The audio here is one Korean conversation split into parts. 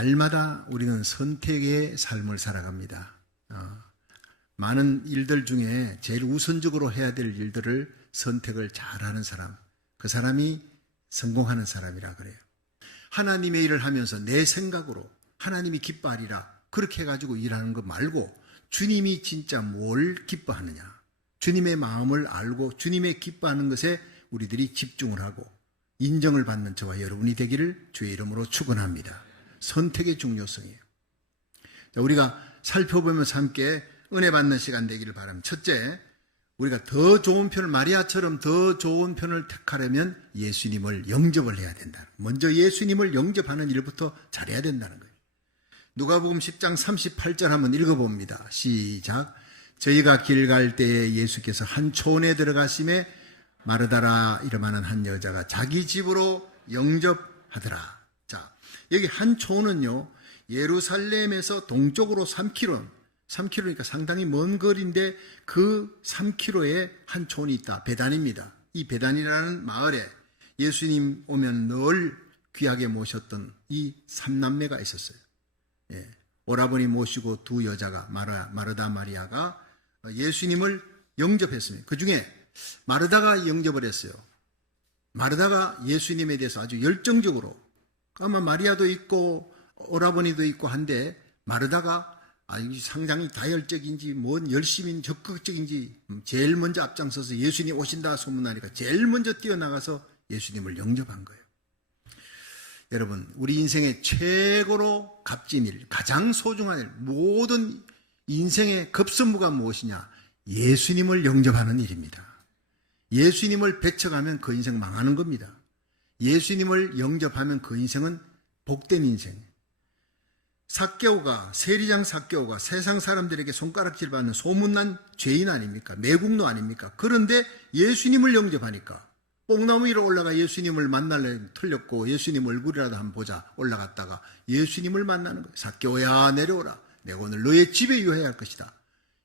날마다 우리는 선택의 삶을 살아갑니다. 많은 일들 중에 제일 우선적으로 해야 될 일들을 선택을 잘하는 사람, 그 사람이 성공하는 사람이라 그래요. 하나님의 일을 하면서 내 생각으로 하나님이 기뻐하리라 그렇게 해가지고 일하는 거 말고 주님이 진짜 뭘 기뻐하느냐, 주님의 마음을 알고 주님의 기뻐하는 것에 우리들이 집중을 하고 인정을 받는 저와 여러분이 되기를 주의 이름으로 축원합니다. 선택의 중요성이에요. 우리가 살펴보면서 함께 은혜 받는 시간 되기를 바랍니다. 첫째, 우리가 더 좋은 편을, 마리아처럼 더 좋은 편을 택하려면 예수님을 영접을 해야 된다. 먼저 예수님을 영접하는 일부터 잘해야 된다는 거예요. 누가복음 10장 38절 한번 읽어봅니다. 시작. 저희가 길 갈 때에 예수께서 한 촌에 들어가심에 마르다라 이름하는 한 여자가 자기 집으로 영접하더라. 자, 여기 한 촌은요, 예루살렘에서 동쪽으로 3km니까 상당히 먼 거리인데 그 3km에 한 촌이 있다. 베단입니다. 이 베단이라는 마을에 예수님 오면 늘 귀하게 모셨던 이 삼남매가 있었어요. 오라버니 모시고 두 여자가 마르다 마리아가 예수님을 영접했습니다. 그 중에 마르다가 영접을 했어요. 마르다가 예수님에 대해서 아주 열정적으로, 아마 마리아도 있고 오라버니도 있고 한데 마르다가 상당히 다혈적인지 뭔 열심인 적극적인지 제일 먼저 앞장서서 예수님 오신다 소문나니까 제일 먼저 뛰어나가서 예수님을 영접한 거예요. 여러분, 우리 인생의 최고로 값진 일, 가장 소중한 일, 모든 인생의 급선무가 무엇이냐? 예수님을 영접하는 일입니다. 예수님을 배척하면 그 인생 망하는 겁니다. 예수님을 영접하면 그 인생은 복된 인생. 세리장 삭개오가 세상 사람들에게 손가락질 받는 소문난 죄인 아닙니까? 매국노 아닙니까? 그런데 예수님을 영접하니까 뽕나무 위로 올라가 예수님을 만나려 틀렸고 예수님 얼굴이라도 한번 보자 올라갔다가 예수님을 만나는 거예요. 삭개오야 내려오라. 내가 오늘 너의 집에 유해할 할 것이다.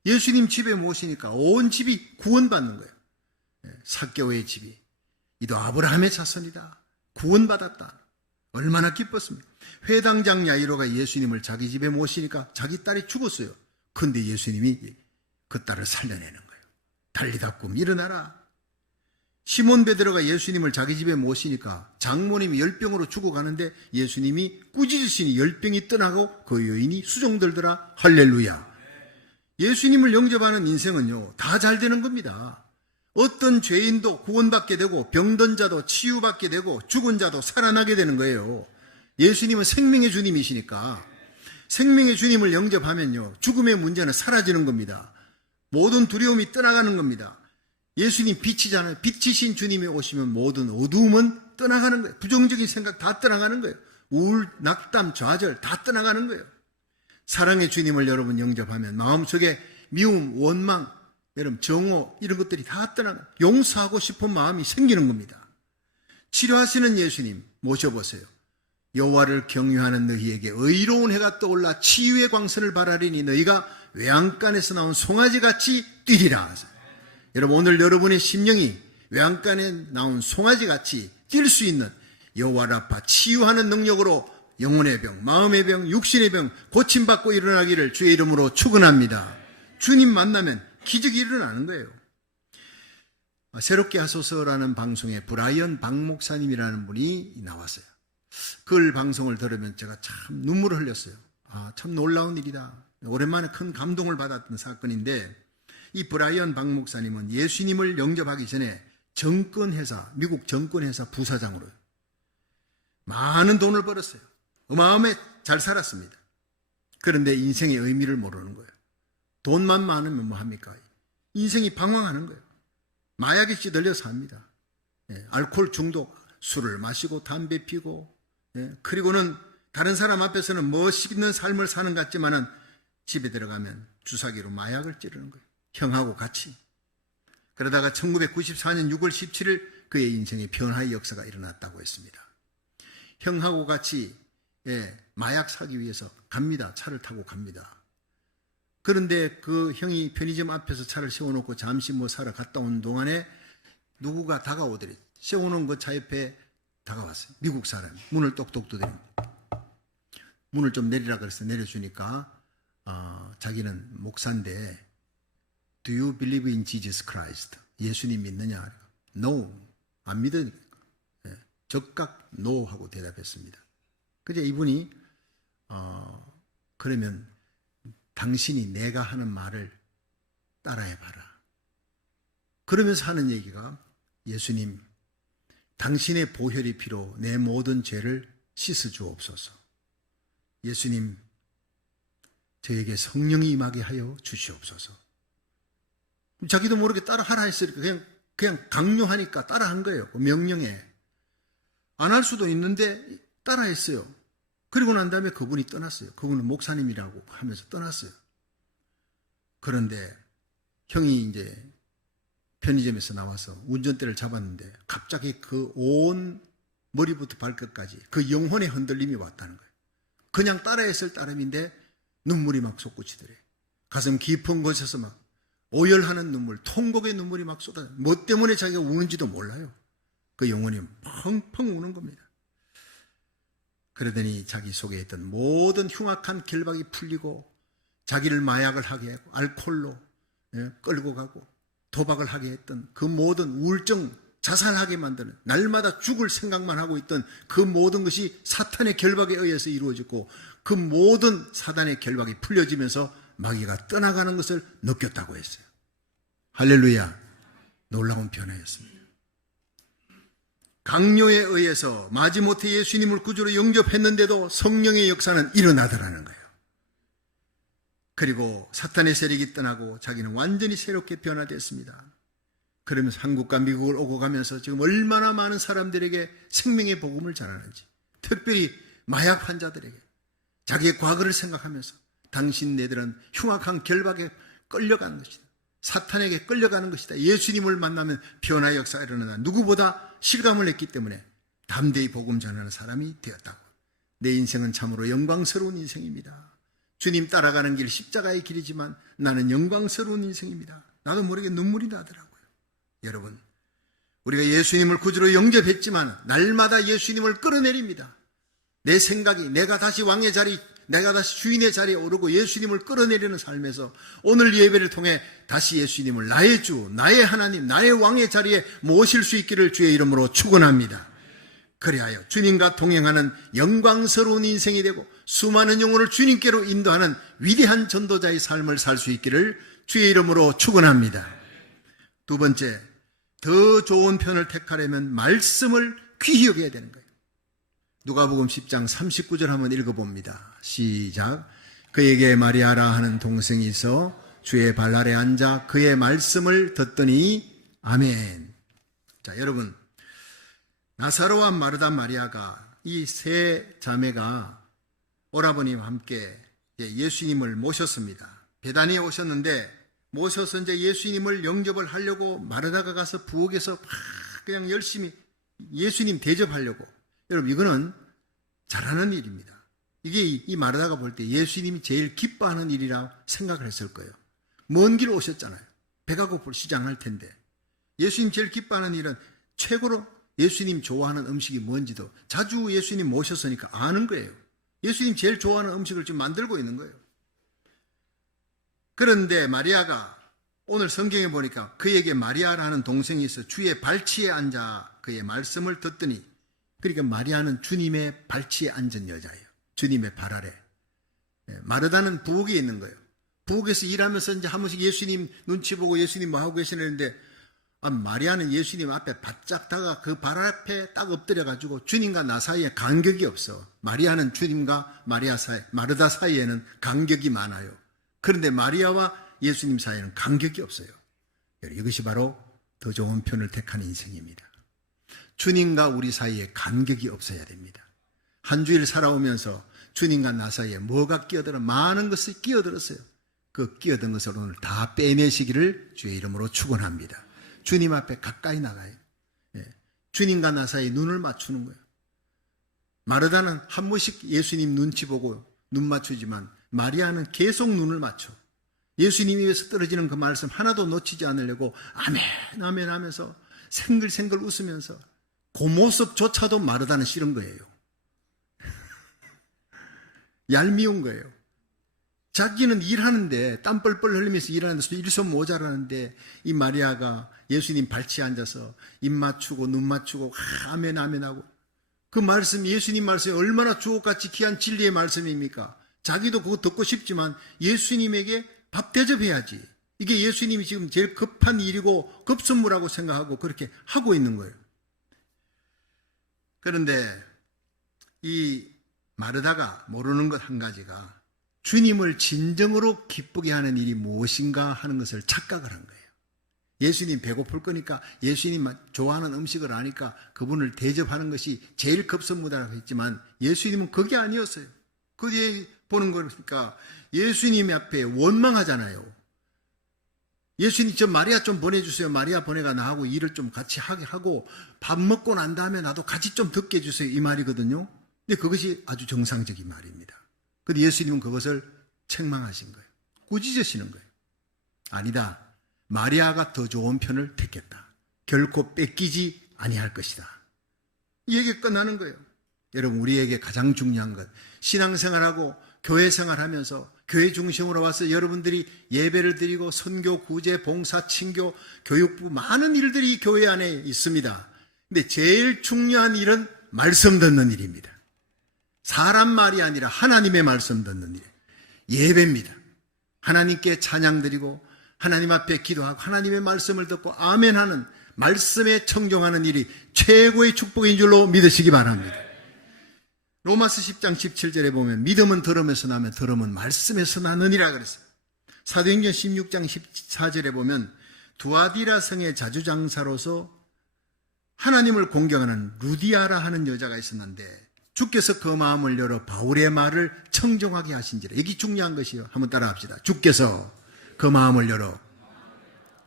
예수님 집에 모시니까 온 집이 구원받는 거예요. 삭개오의 집이. 이도 아브라함의 자손이다. 구원받았다. 얼마나 기뻤습니까? 회당장 야이로가 예수님을 자기 집에 모시니까 자기 딸이 죽었어요. 그런데 예수님이 그 딸을 살려내는 거예요. 달리다 꿈 일어나라. 시몬 베드로가 예수님을 자기 집에 모시니까 장모님이 열병으로 죽어가는데 예수님이 꾸짖으시니 열병이 떠나고 그 여인이 수종들더라. 할렐루야. 예수님을 영접하는 인생은요, 다 잘 되는 겁니다. 어떤 죄인도 구원받게 되고 병든 자도 치유받게 되고 죽은 자도 살아나게 되는 거예요. 예수님은 생명의 주님이시니까 생명의 주님을 영접하면요, 죽음의 문제는 사라지는 겁니다. 모든 두려움이 떠나가는 겁니다. 예수님 빛이잖아요. 빛이신 주님이 오시면 모든 어두움은 떠나가는 거예요. 부정적인 생각 다 떠나가는 거예요. 우울, 낙담, 좌절 다 떠나가는 거예요. 사랑의 주님을 여러분 영접하면 마음속에 미움, 원망, 여러분 정오 이런 것들이 다 떠나가요. 용서하고 싶은 마음이 생기는 겁니다. 치료하시는 예수님 모셔보세요. 여호와를 경유하는 너희에게 의로운 해가 떠올라 치유의 광선을 발하리니 너희가 외양간에서 나온 송아지같이 뛰리라. 여러분, 오늘 여러분의 심령이 외양간에 나온 송아지같이 뛸 수 있는 여호와 라파 치유하는 능력으로 영혼의 병, 마음의 병, 육신의 병 고침받고 일어나기를 주의 이름으로 축원합니다. 주님 만나면 기적이 일어나는 거예요. 새롭게 하소서라는 방송에 브라이언 박 목사님이라는 분이 나왔어요. 그 방송을 들으면 제가 참 눈물을 흘렸어요. 참 놀라운 일이다. 오랜만에 큰 감동을 받았던 사건인데, 이 브라이언 박 목사님은 예수님을 영접하기 전에 정권회사, 미국 정권회사 부사장으로 많은 돈을 벌었어요. 어마어마하게 잘 살았습니다. 그런데 인생의 의미를 모르는 거예요. 돈만 많으면 뭐합니까? 인생이 방황하는 거예요. 마약에 찌들려 삽니다. 알코올 중독, 술을 마시고 담배 피고, 그리고는 다른 사람 앞에서는 멋있는 삶을 사는 것 같지만은 집에 들어가면 주사기로 마약을 찌르는 거예요. 형하고 같이. 그러다가 1994년 6월 17일 그의 인생의 변화의 역사가 일어났다고 했습니다. 형하고 같이 마약 사기 위해서 갑니다. 차를 타고 갑니다. 그런데 그 형이 편의점 앞에서 차를 세워놓고 잠시 사러 갔다 온 동안에 누구가 다가오더래. 세워놓은 그 차 옆에 다가왔어요. 미국 사람이 문을 똑똑 두드립니다. 문을 좀 내리라 그래서 내려주니까 자기는 목사인데 Do you believe in Jesus Christ? 예수님 믿느냐? No, 안 믿으니까 적각 no 하고 대답했습니다. 그제 이분이 그러면 당신이 내가 하는 말을 따라해봐라. 그러면서 하는 얘기가 예수님, 당신의 보혈이 피로 내 모든 죄를 씻어주옵소서. 예수님, 저에게 성령이 임하게 하여 주시옵소서. 자기도 모르게 따라하라 했으니까 그냥 강요하니까 따라한 거예요. 그 명령에. 안 할 수도 있는데 따라했어요. 그리고 난 다음에 그분이 떠났어요. 그분은 목사님이라고 하면서 떠났어요. 그런데 형이 이제 편의점에서 나와서 운전대를 잡았는데 갑자기 그 온 머리부터 발끝까지 그 영혼의 흔들림이 왔다는 거예요. 그냥 따라했을 따름인데 눈물이 막 솟구치더래. 가슴 깊은 곳에서 막 오열하는 눈물, 통곡의 눈물이 막 쏟아져. 뭐 때문에 자기가 우는지도 몰라요. 그 영혼이 펑펑 우는 겁니다. 그러더니 자기 속에 있던 모든 흉악한 결박이 풀리고 자기를 마약을 하게 하고 알코올로 끌고 가고 도박을 하게 했던 그 모든 우울증, 자살하게 만드는 날마다 죽을 생각만 하고 있던 그 모든 것이 사탄의 결박에 의해서 이루어졌고 그 모든 사단의 결박이 풀려지면서 마귀가 떠나가는 것을 느꼈다고 했어요. 할렐루야. 놀라운 변화였습니다. 강요에 의해서 마지못해 예수님을 구주로 영접했는데도 성령의 역사는 일어나더라는 거예요. 그리고 사탄의 세력이 떠나고 자기는 완전히 새롭게 변화됐습니다. 그러면서 한국과 미국을 오고 가면서 지금 얼마나 많은 사람들에게 생명의 복음을 전하는지, 특별히 마약 환자들에게 자기의 과거를 생각하면서 당신네들은 흉악한 결박에 끌려가는 것이다. 사탄에게 끌려가는 것이다. 예수님을 만나면 변화의 역사가 일어나다. 누구보다 실감을 했기 때문에 담대히 복음 전하는 사람이 되었다고. 내 인생은 참으로 영광스러운 인생입니다. 주님 따라가는 길 십자가의 길이지만 나는 영광스러운 인생입니다. 나도 모르게 눈물이 나더라고요. 여러분, 우리가 예수님을 구주로 영접했지만 날마다 예수님을 끌어내립니다. 내 생각이 내가 다시 왕의 자리, 내가 다시 주인의 자리에 오르고 예수님을 끌어내리는 삶에서 오늘 예배를 통해 다시 예수님을 나의 주, 나의 하나님, 나의 왕의 자리에 모실 수 있기를 주의 이름으로 축원합니다. 그리하여 주님과 동행하는 영광스러운 인생이 되고 수많은 영혼을 주님께로 인도하는 위대한 전도자의 삶을 살 수 있기를 주의 이름으로 축원합니다. 두 번째, 더 좋은 편을 택하려면 말씀을 귀히 여겨야 되는 거예요. 누가복음 10장 39절 한번 읽어봅니다. 시작. 그에게 마리아라 하는 동생이 있어 주의 발 아래 앉아 그의 말씀을 듣더니 아멘. 자, 여러분, 나사로와 마르다 마리아가 이 세 자매가 오라버니와 함께 예수님을 모셨습니다. 베다니에 오셨는데 모셔서 이제 예수님을 영접을 하려고 마르다가 가서 부엌에서 막 그냥 열심히 예수님 대접하려고. 여러분, 이거는 잘하는 일입니다. 이게 이 마르다가 볼 때 예수님이 제일 기뻐하는 일이라고 생각을 했을 거예요. 먼 길 오셨잖아요. 배가 고플 시장할 텐데. 예수님 제일 기뻐하는 일은 최고로 예수님 좋아하는 음식이 뭔지도 자주 예수님 모셨으니까 아는 거예요. 예수님 제일 좋아하는 음식을 지금 만들고 있는 거예요. 그런데 마리아가 오늘 성경에 보니까 그에게 마리아라는 동생이 있어 주의 발치에 앉아 그의 말씀을 듣더니, 그러니까 마리아는 주님의 발치에 앉은 여자예요. 주님의 발 아래. 마르다는 부엌에 있는 거예요. 부엌에서 일하면서 이제 한 번씩 예수님 눈치 보고 예수님 뭐 하고 계시는데, 마리아는 예수님 앞에 바짝 다가 그 발 앞에 딱 엎드려가지고 주님과 나 사이에 간격이 없어. 마리아는 주님과 마르다 사이에는 간격이 많아요. 그런데 마리아와 예수님 사이에는 간격이 없어요. 이것이 바로 더 좋은 편을 택한 인생입니다. 주님과 우리 사이에 간격이 없어야 됩니다. 한 주일 살아오면서 주님과 나 사이에 뭐가 끼어들어? 많은 것이 끼어들었어요. 그 끼어든 것을 오늘 다 빼내시기를 주의 이름으로 축원합니다. 주님 앞에 가까이 나가요. 주님과 나 사이에 눈을 맞추는 거예요. 마르다는 한 번씩 예수님 눈치 보고 눈 맞추지만 마리아는 계속 눈을 맞춰. 예수님 입에서 떨어지는 그 말씀 하나도 놓치지 않으려고 아멘 아멘 하면서 생글생글 웃으면서 그 모습조차도 마르다는 싫은 거예요. 얄미운 거예요. 자기는 일하는데 땀 뻘뻘 흘리면서 일하는데 일손 모자라는데 이 마리아가 예수님 발치에 앉아서 입 맞추고 눈 맞추고 아멘 아멘 하고 그 말씀 예수님 말씀이 얼마나 주옥같이 귀한 진리의 말씀입니까? 자기도 그거 듣고 싶지만 예수님에게 밥 대접해야지. 이게 예수님이 지금 제일 급한 일이고 급선무라고 생각하고 그렇게 하고 있는 거예요. 그런데 이 마르다가 모르는 것 한 가지가 주님을 진정으로 기쁘게 하는 일이 무엇인가 하는 것을 착각을 한 거예요. 예수님 배고플 거니까 예수님 좋아하는 음식을 아니까 그분을 대접하는 것이 제일 급선무다라고 했지만 예수님은 그게 아니었어요. 그 뒤에 보는 거니까 예수님 앞에 원망하잖아요. 예수님 저 마리아 좀 보내주세요. 마리아 보내가 나하고 일을 좀 같이 하게 하고 밥 먹고 난 다음에 나도 같이 좀 듣게 해주세요. 이 말이거든요. 근데 그것이 아주 정상적인 말입니다. 근데 예수님은 그것을 책망하신 거예요. 꾸짖으시는 거예요. 아니다. 마리아가 더 좋은 편을 택했다. 결코 뺏기지 아니할 것이다. 이 얘기 끝나는 거예요. 여러분 우리에게 가장 중요한 것 신앙생활하고 교회생활하면서 교회 중심으로 와서 여러분들이 예배를 드리고 선교, 구제, 봉사, 친교, 교육부 많은 일들이 이 교회 안에 있습니다. 근데 제일 중요한 일은 말씀 듣는 일입니다. 사람 말이 아니라 하나님의 말씀 듣는 일. 예배입니다. 하나님께 찬양 드리고 하나님 앞에 기도하고 하나님의 말씀을 듣고 아멘하는 말씀에 청종하는 일이 최고의 축복인 줄로 믿으시기 바랍니다. 로마서 10장 17절에 보면 믿음은 들음에서 나면 들음은 말씀에서 나느니라 그랬어요. 사도행전 16장 14절에 보면 두아디라 성의 자주장사로서 하나님을 공경하는 루디아라 하는 여자가 있었는데 주께서 그 마음을 열어 바울의 말을 청종하게 하신지라. 여기 중요한 것이요. 한번 따라합시다. 주께서 그 마음을 열어.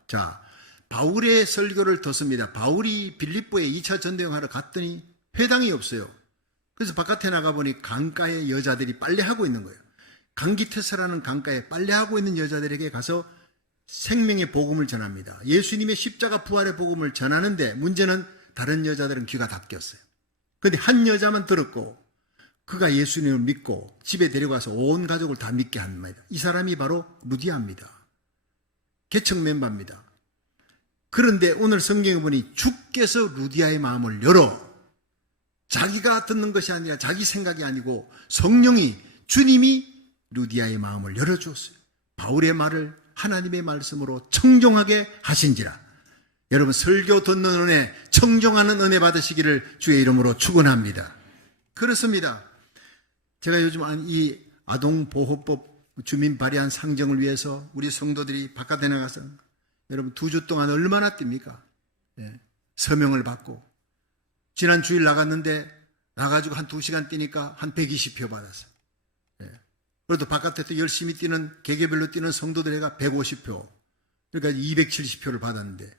자, 바울의 설교를 듣습니다. 바울이 빌립보에 2차 전도여행하러 갔더니 회당이 없어요. 그래서 바깥에 나가보니 강가에 여자들이 빨래하고 있는 거예요. 강기테스라는 강가에 빨래하고 있는 여자들에게 가서 생명의 복음을 전합니다. 예수님의 십자가 부활의 복음을 전하는데 문제는 다른 여자들은 귀가 닫혔어요. 그런데 한 여자만 들었고 그가 예수님을 믿고 집에 데려가서 온 가족을 다 믿게 합니다. 이 사람이 바로 루디아입니다. 개척 멤버입니다. 그런데 오늘 성경에 보니 주께서 루디아의 마음을 열어 자기가 듣는 것이 아니라 자기 생각이 아니고 성령이 주님이 루디아의 마음을 열어주었어요. 바울의 말을 하나님의 말씀으로 청종하게 하신지라. 여러분 설교 듣는 은혜, 청종하는 은혜 받으시기를 주의 이름으로 축원합니다. 그렇습니다. 제가 요즘 이 아동보호법 주민 발의한 상정을 위해서 우리 성도들이 바깥에 나가서 여러분 2주 동안 얼마나 뜁니까? 서명을 받고 지난 주일 나갔는데 나가지고 한 2시간 뛰니까 한 120표 받았어요. 그래도 바깥에 또 열심히 뛰는 개개별로 뛰는 성도들에게 150표 그러니까 270표를 받았는데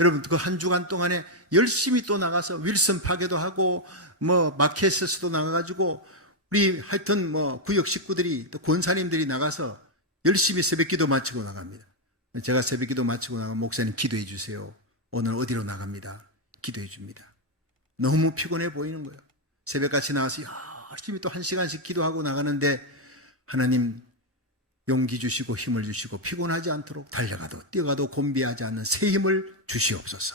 여러분 그 한 주간 동안에 열심히 또 나가서 윌슨 파괴도 하고 뭐 마켓에서도 나가가지고 우리 하여튼 뭐 구역 식구들이 또 권사님들이 나가서 열심히 새벽기도 마치고 나갑니다. 제가 새벽기도 마치고 나가면 목사님 기도해 주세요. 오늘 어디로 나갑니다. 기도해 줍니다. 너무 피곤해 보이는 거예요. 새벽같이 나와서 열심히 또 1시간씩 기도하고 나가는데 하나님 용기 주시고 힘을 주시고 피곤하지 않도록 달려가도 뛰어가도 곤비하지 않는 새 힘을 주시옵소서.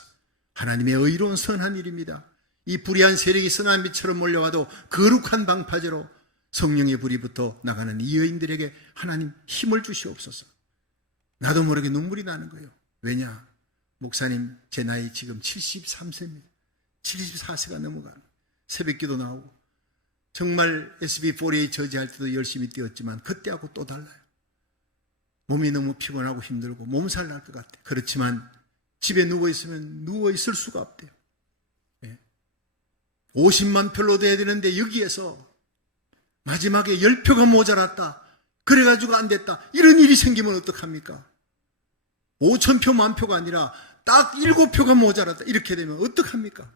하나님의 의로운 선한 일입니다. 이 불의한 세력이 선한 빛처럼 몰려와도 거룩한 방파제로 성령의 불이 붙어 나가는 이 여인들에게 하나님 힘을 주시옵소서. 나도 모르게 눈물이 나는 거예요. 왜냐? 목사님 제 나이 지금 73세입니다. 74세가 넘어가는 새벽기도 나오고 정말 SB48 저지할 때도 열심히 뛰었지만 그때하고 또 달라요. 몸이 너무 피곤하고 힘들고 몸살 날 것 같아요. 그렇지만 집에 누워있으면 누워있을 수가 없대요. 50만 표로 돼야 되는데 여기에서 마지막에 10표가 모자랐다. 그래가지고 안 됐다. 이런 일이 생기면 어떡합니까? 5,000표 만표가 아니라 딱 7표가 모자랐다. 이렇게 되면 어떡합니까?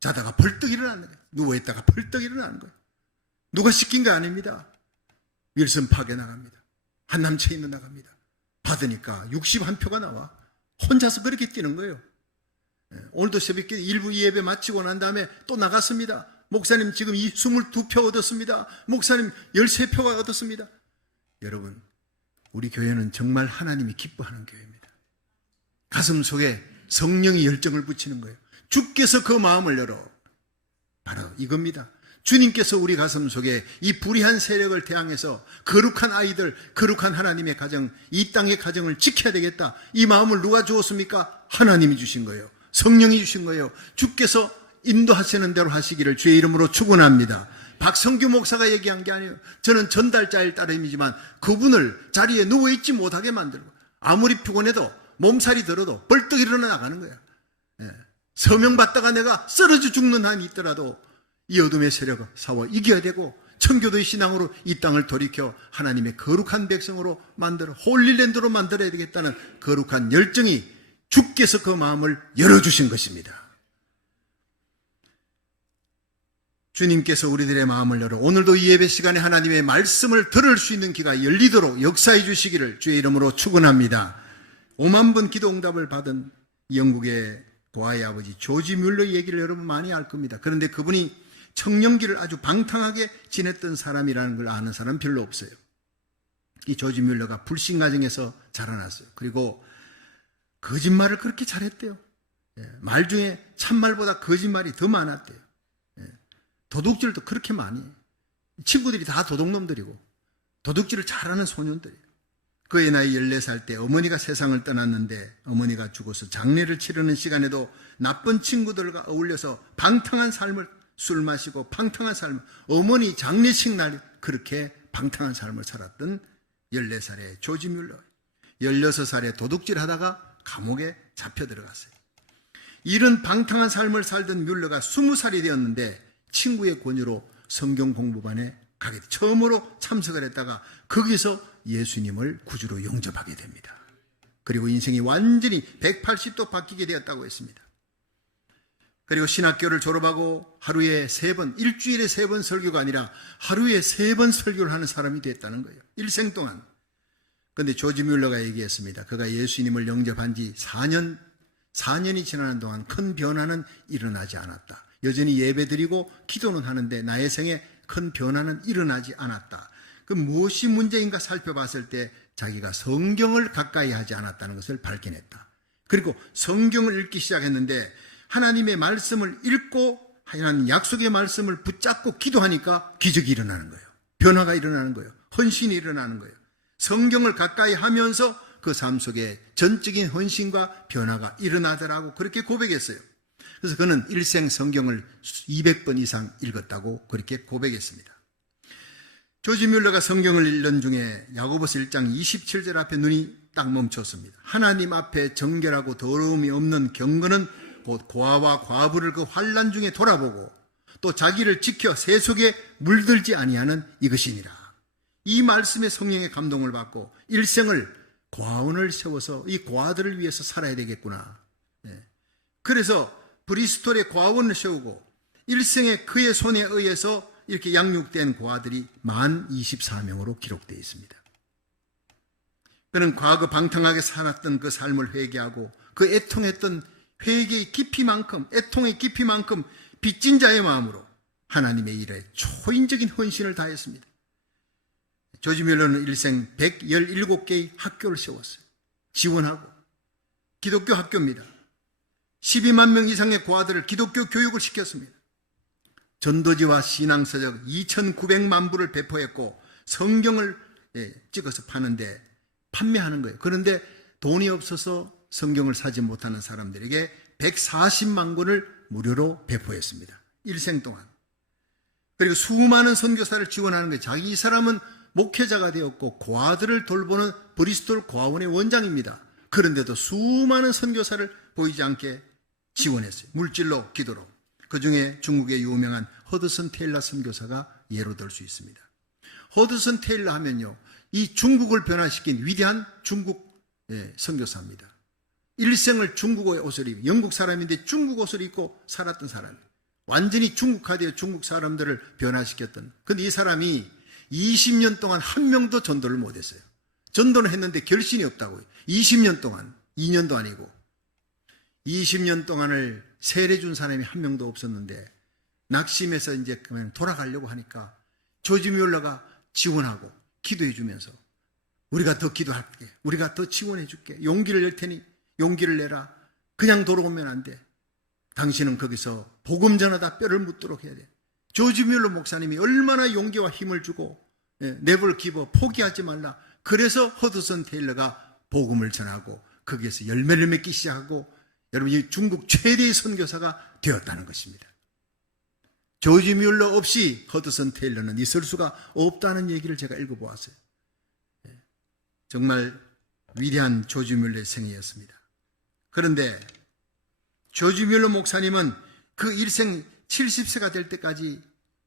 자다가 벌떡 일어나는 거예요. 누워있다가 벌떡 일어나는 거예요. 누가 시킨 거 아닙니다. 윌슨 파괴 나갑니다. 한남 체인도 나갑니다. 받으니까 61표가 나와. 혼자서 그렇게 뛰는 거예요. 오늘도 새벽에 일부 예배 마치고 난 다음에 또 나갔습니다. 목사님 지금 22표 얻었습니다. 목사님 13표가 얻었습니다. 여러분, 우리 교회는 정말 하나님이 기뻐하는 교회입니다. 가슴 속에 성령이 열정을 붙이는 거예요. 주께서 그 마음을 열어. 바로 이겁니다. 주님께서 우리 가슴 속에 이 불의한 세력을 대항해서 거룩한 아이들, 거룩한 하나님의 가정, 이 땅의 가정을 지켜야 되겠다. 이 마음을 누가 주었습니까? 하나님이 주신 거예요. 성령이 주신 거예요. 주께서 인도하시는 대로 하시기를 주의 이름으로 축원합니다. 박성규 목사가 얘기한 게 아니에요. 저는 전달자일 따름이지만 그분을 자리에 누워있지 못하게 만들고 아무리 피곤해도 몸살이 들어도 벌떡 일어나 나가는 거예요. 서명 받다가 내가 쓰러져 죽는 한이 있더라도 이 어둠의 세력을 싸워 이겨야 되고 청교도의 신앙으로 이 땅을 돌이켜 하나님의 거룩한 백성으로 만들어 홀리랜드로 만들어야 되겠다는 거룩한 열정이 주께서 그 마음을 열어주신 것입니다. 주님께서 우리들의 마음을 열어 오늘도 이 예배 시간에 하나님의 말씀을 들을 수 있는 귀가 열리도록 역사해 주시기를 주의 이름으로 축원합니다. 5만 번 기도 응답을 받은 영국의 고아의 아버지 조지 뮬러의 얘기를 여러분 많이 알 겁니다. 그런데 그분이 청년기를 아주 방탕하게 지냈던 사람이라는 걸 아는 사람 별로 없어요. 이 조지 뮬러가 불신 가정에서 자라났어요. 그리고 거짓말을 그렇게 잘했대요. 말 중에 참말보다 거짓말이 더 많았대요. 도둑질도 그렇게 많이 해요. 친구들이 다 도둑놈들이고 도둑질을 잘하는 소년들이에요. 그의 나이 14살 때 어머니가 세상을 떠났는데 어머니가 죽어서 장례를 치르는 시간에도 나쁜 친구들과 어울려서 방탕한 삶을 술 마시고 방탕한 삶을 어머니 장례식 날 그렇게 방탕한 삶을 살았던 14살의 조지 뮬러 16살에 도둑질 하다가 감옥에 잡혀 들어갔어요. 이런 방탕한 삶을 살던 뮬러가 20살이 되었는데 친구의 권유로 성경 공부반에 가게 돼 처음으로 참석을 했다가 거기서 예수님을 구주로 영접하게 됩니다. 그리고 인생이 완전히 180도 바뀌게 되었다고 했습니다. 그리고 신학교를 졸업하고 하루에 3번, 일주일에 3번 설교가 아니라 하루에 3번 설교를 하는 사람이 됐다는 거예요. 일생 동안. 그런데 조지 뮬러가 얘기했습니다. 그가 예수님을 영접한 지 4년이 지나는 동안 큰 변화는 일어나지 않았다. 여전히 예배드리고 기도는 하는데 나의 생에 큰 변화는 일어나지 않았다. 그 무엇이 문제인가 살펴봤을 때 자기가 성경을 가까이 하지 않았다는 것을 발견했다. 그리고 성경을 읽기 시작했는데 하나님의 말씀을 읽고 하나님 약속의 말씀을 붙잡고 기도하니까 기적이 일어나는 거예요. 변화가 일어나는 거예요. 헌신이 일어나는 거예요. 성경을 가까이 하면서 그 삶 속에 전적인 헌신과 변화가 일어나더라고 그렇게 고백했어요. 그래서 그는 일생 성경을 200번 이상 읽었다고 그렇게 고백했습니다. 조지 뮬러가 성경을 읽는 중에 야고보서 1장 27절 앞에 눈이 딱 멈췄습니다. 하나님 앞에 정결하고 더러움이 없는 경건은 곧 고아와 과부를 그 환난 중에 돌아보고 또 자기를 지켜 세속에 물들지 아니하는 이것이니라. 이 말씀에 성령의 감동을 받고 일생을 과원을 세워서 이 고아들을 위해서 살아야 되겠구나. 그래서 브리스톨에 과원을 세우고 일생에 그의 손에 의해서 이렇게 양육된 고아들이 1024명으로 기록되어 있습니다. 그는 과거 방탕하게 살았던 그 삶을 회개하고 그 애통했던 회개의 깊이만큼 애통의 깊이만큼 빚진 자의 마음으로 하나님의 일에 초인적인 헌신을 다했습니다. 조지 뮬러는 일생 117개의 학교를 세웠어요. 지원하고 기독교 학교입니다. 12만 명 이상의 고아들을 기독교 교육을 시켰습니다. 전도지와 신앙서적 2,900만 부를 배포했고 성경을 찍어서 파는데 판매하는 거예요. 그런데 돈이 없어서 성경을 사지 못하는 사람들에게 140만 권을 무료로 배포했습니다. 일생 동안. 그리고 수많은 선교사를 지원하는 거예요. 자기 이 사람은 목회자가 되었고 고아들을 돌보는 브리스톨 고아원의 원장입니다. 그런데도 수많은 선교사를 보이지 않게 지원했어요. 물질로, 기도로. 그중에 중국의 유명한 허드슨 테일러 선교사가 예로 들 수 있습니다. 허드슨 테일러 하면요, 이 중국을 변화시킨 위대한 중국 선교사입니다. 일생을 중국의 옷을 입고, 영국 사람인데 중국 옷을 입고 살았던 사람, 완전히 중국화되어 중국 사람들을 변화시켰던. 근데 이 사람이 20년 동안 한 명도 전도를 못했어요. 전도는 했는데 결신이 없다고요. 20년 동안, 2년도 아니고 20년 동안을 세례 준 사람이 한 명도 없었는데 낙심해서 이제 그냥 돌아가려고 하니까 조지 뮬러가 지원하고 기도해 주면서 우리가 더 기도할게. 우리가 더 지원해 줄게. 용기를 낼 테니 용기를 내라. 그냥 돌아오면 안 돼. 당신은 거기서 복음 전하다 뼈를 묻도록 해야 돼. 조지 뮬러 목사님이 얼마나 용기와 힘을 주고 네버 기버 포기하지 말라. 그래서 허드슨 테일러가 복음을 전하고 거기에서 열매를 맺기 시작하고 여러분 이 중국 최대의 선교사가 되었다는 것입니다. 조지 뮬러 없이 허드슨 테일러는 있을 수가 없다는 얘기를 제가 읽어보았어요. 정말 위대한 조지 뮬러의 생애였습니다. 그런데 조지 뮬러 목사님은 그 일생 70세가 될 때까지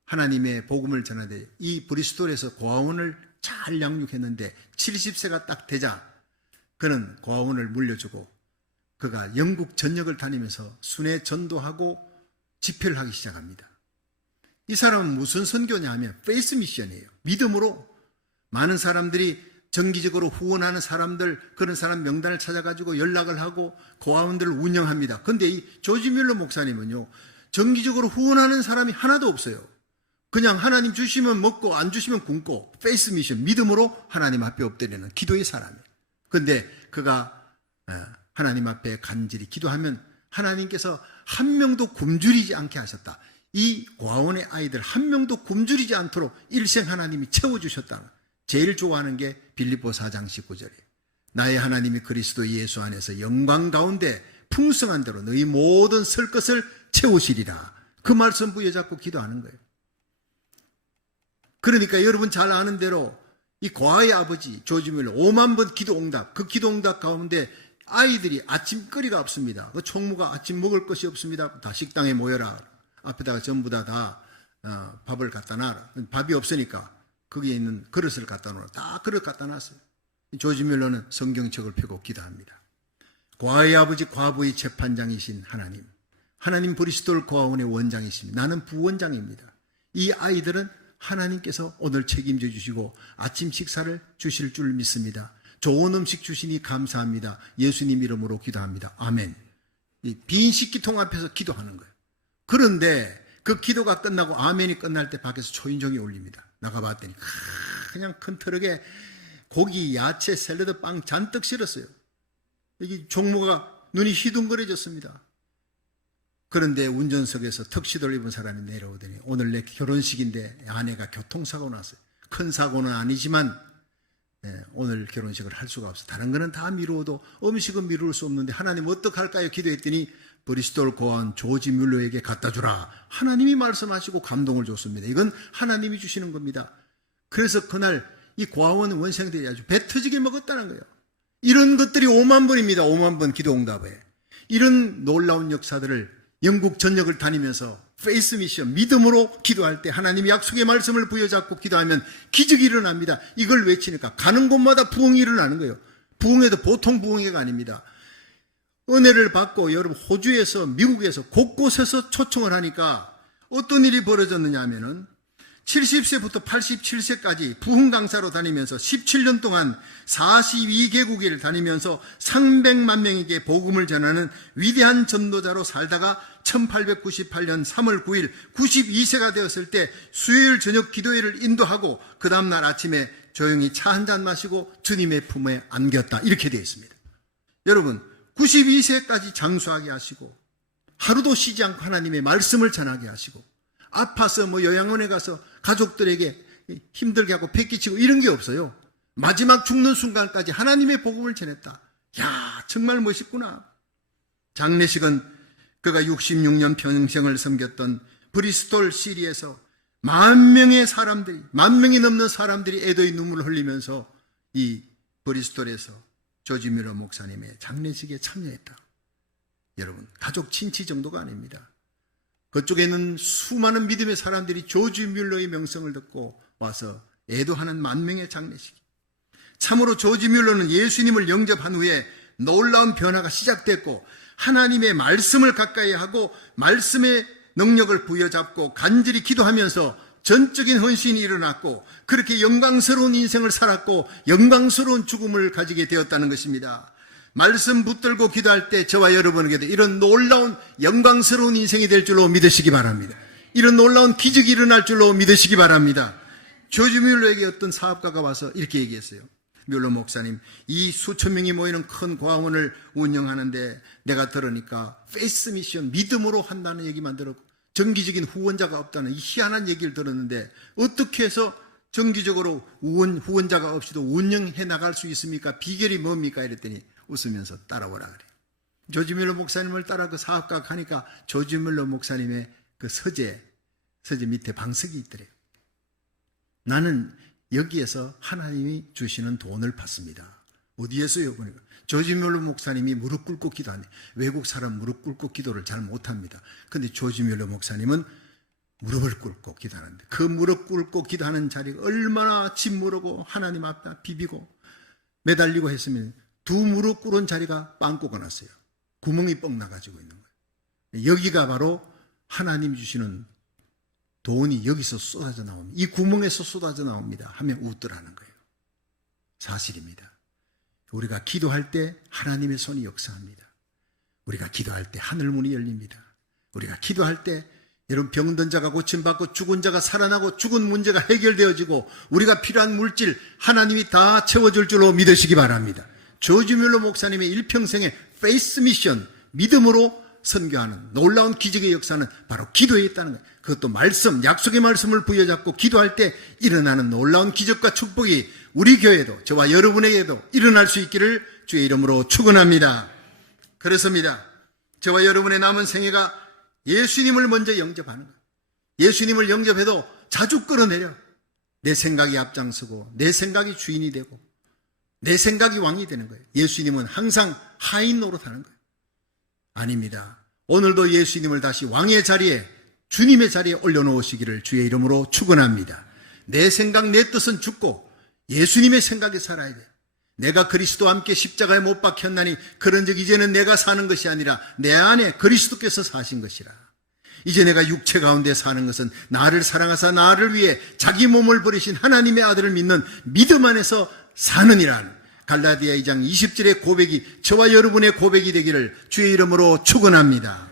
하나님의 복음을 전하되 이 브리스톨에서 고아원을 잘 양육했는데 70세가 딱 되자 그는 고아원을 물려주고 그가 영국 전역을 다니면서 순회 전도하고 집회를 하기 시작합니다. 이 사람은 무슨 선교냐 하면 페이스 미션이에요. 믿음으로 많은 사람들이 정기적으로 후원하는 사람들, 그런 사람 명단을 찾아가지고 연락을 하고 고아원들을 운영합니다. 그런데 이 조지 뮬러 목사님은요, 정기적으로 후원하는 사람이 하나도 없어요. 그냥 하나님 주시면 먹고 안 주시면 굶고 페이스 미션, 믿음으로 하나님 앞에 엎드리는 기도의 사람이에요. 그런데 그가 하나님 앞에 간절히 기도하면 하나님께서 한 명도 굶주리지 않게 하셨다. 이 고아원의 아이들 한 명도 굶주리지 않도록 일생 하나님이 채워주셨다. 제일 좋아하는 게 빌립보 4장 19절이에요. 나의 하나님이 그리스도 예수 안에서 영광 가운데 풍성한 대로 너희 모든 설 것을 채우시리라. 그 말씀 부여잡고 기도하는 거예요. 그러니까 여러분 잘 아는 대로 이 고아의 아버지 조지 뮬러 5만 번 기도 응답, 그 기도 응답 가운데 아이들이 아침거리가 없습니다. 그 총무가 아침 먹을 것이 없습니다. 다 식당에 모여라. 앞에다가 전부 다 밥을 갖다 놔라. 밥이 없으니까 거기에 있는 그릇을 갖다 놓으라. 다 그릇 갖다 놨어요. 조지 뮬러는 성경책을 펴고 기도합니다. 고아의 아버지 과부의 재판장이신 하나님, 하나님 브리스톨 고아원의 원장이십니다. 나는 부원장입니다. 이 아이들은 하나님께서 오늘 책임져 주시고 아침 식사를 주실 줄 믿습니다. 좋은 음식 주시니 감사합니다. 예수님 이름으로 기도합니다. 아멘. 이 빈 식기통 앞에서 기도하는 거예요. 그런데 그 기도가 끝나고 아멘이 끝날 때 밖에서 초인종이 울립니다. 나가봤더니 그냥 큰 트럭에 고기, 야채, 샐러드, 빵 잔뜩 실었어요. 여기 종무가 눈이 휘둥그레졌습니다. 그런데 운전석에서 턱시도를 입은 사람이 내려오더니 오늘 내 결혼식인데 아내가 교통사고 났어요. 큰 사고는 아니지만 오늘 결혼식을 할 수가 없어. 다른 거는 다 미루어도 음식은 미룰 수 없는데 하나님 어떡할까요? 기도했더니 브리스톨 고아원 조지 뮬러에게 갖다 주라. 하나님이 말씀하시고 감동을 줬습니다. 이건 하나님이 주시는 겁니다. 그래서 그날 이 고아원 원생들이 아주 배 터지게 먹었다는 거예요. 이런 것들이 5만 번입니다. 5만 번 기도 응답에. 이런 놀라운 역사들을 영국 전역을 다니면서 페이스 미션, 믿음으로 기도할 때 하나님이 약속의 말씀을 부여잡고 기도하면 기적이 일어납니다. 이걸 외치니까 가는 곳마다 부흥이 일어나는 거예요. 부흥회도 보통 부흥회가 아닙니다. 은혜를 받고 여러분 호주에서 미국에서 곳곳에서 초청을 하니까 어떤 일이 벌어졌느냐 하면은 70세부터 87세까지 부흥 강사로 다니면서 17년 동안 42개국을 다니면서 300만 명에게 복음을 전하는 위대한 전도자로 살다가 1898년 3월 9일 92세가 되었을 때 수요일 저녁 기도회를 인도하고 그 다음날 아침에 조용히 차 한 잔 마시고 주님의 품에 안겼다. 이렇게 되어 있습니다. 여러분 92세까지 장수하게 하시고 하루도 쉬지 않고 하나님의 말씀을 전하게 하시고 아파서 요양원에 가서 가족들에게 힘들게 하고 패기치고 이런 게 없어요. 마지막 죽는 순간까지 하나님의 복음을 전했다. 야, 정말 멋있구나. 장례식은 그가 66년 평생을 섬겼던 브리스톨 시리에서 만 명이 넘는 사람들이 애도의 눈물을 흘리면서 이 브리스톨에서 조지 뮬러 목사님의 장례식에 참여했다. 여러분, 가족 친치 정도가 아닙니다. 그쪽에는 수많은 믿음의 사람들이 조지 뮬러의 명성을 듣고 와서 애도하는 만 명의 장례식. 참으로 조지 뮬러는 예수님을 영접한 후에 놀라운 변화가 시작됐고 하나님의 말씀을 가까이 하고 말씀의 능력을 부여잡고 간절히 기도하면서 전적인 헌신이 일어났고 그렇게 영광스러운 인생을 살았고 영광스러운 죽음을 가지게 되었다는 것입니다. 말씀 붙들고 기도할 때 저와 여러분에게도 이런 놀라운 영광스러운 인생이 될 줄로 믿으시기 바랍니다. 이런 놀라운 기적이 일어날 줄로 믿으시기 바랍니다. 조지 뮬러에게 어떤 사업가가 와서 이렇게 얘기했어요. 뮬러 목사님, 이 수천 명이 모이는 큰 과원을 운영하는데 내가 들으니까 페이스 미션, 믿음으로 한다는 얘기만 들었고 정기적인 후원자가 없다는 이 희한한 얘기를 들었는데 어떻게 해서 정기적으로 후원자가 없이도 운영해 나갈 수 있습니까? 비결이 뭡니까? 이랬더니 웃으면서 따라오라 그래요. 조지 뮬러 목사님을 따라 그 사업가가 가니까 조지 뮬러 목사님의 그 서재 밑에 방석이 있더래요. 나는 여기에서 하나님이 주시는 돈을 받습니다. 어디에서요? 보니까 조지 뮬러 목사님이 무릎 꿇고 기도하네. 외국 사람 무릎 꿇고 기도를 잘 못합니다. 그런데 조지 뮬러 목사님은 무릎을 꿇고 기도하는데 그 무릎 꿇고 기도하는 자리가 얼마나 짓무르고 하나님 앞에 비비고 매달리고 했으면 두 무릎 꿇은 자리가 빵꾸가 났어요. 구멍이 뻥 나가지고 있는 거예요. 여기가 바로 하나님 주시는 돈이 여기서 쏟아져 나옵니다. 이 구멍에서 쏟아져 나옵니다 하면 웃더라는 거예요. 사실입니다. 우리가 기도할 때 하나님의 손이 역사합니다. 우리가 기도할 때 하늘문이 열립니다. 우리가 기도할 때 여러분 병든 자가 고침받고 죽은 자가 살아나고 죽은 문제가 해결되어지고 우리가 필요한 물질 하나님이 다 채워줄 줄로 믿으시기 바랍니다. 조지 뮬러 목사님의 일평생의 페이스 미션, 믿음으로 선교하는 놀라운 기적의 역사는 바로 기도에 있다는 거예요. 그것도 말씀, 약속의 말씀을 부여잡고 기도할 때 일어나는 놀라운 기적과 축복이 우리 교회도 저와 여러분에게도 일어날 수 있기를 주의 이름으로 축원합니다. 그렇습니다. 저와 여러분의 남은 생애가 예수님을 먼저 영접하는 거예요. 예수님을 영접해도 자주 끌어내려 내 생각이 앞장서고 내 생각이 주인이 되고 내 생각이 왕이 되는 거예요. 예수님은 항상 하인 노릇하는 거예요. 아닙니다. 오늘도 예수님을 다시 왕의 자리에 주님의 자리에 올려놓으시기를 주의 이름으로 축원합니다. 내 생각 내 뜻은 죽고 예수님의 생각에 살아야 돼요. 내가 그리스도와 함께 십자가에 못 박혔나니 그런즉 이제는 내가 사는 것이 아니라 내 안에 그리스도께서 사신 것이라. 이제 내가 육체 가운데 사는 것은 나를 사랑하사 나를 위해 자기 몸을 버리신 하나님의 아들을 믿는 믿음 안에서 사느니라. 갈라디아 2장 20절의 고백이 저와 여러분의 고백이 되기를 주의 이름으로 축원합니다.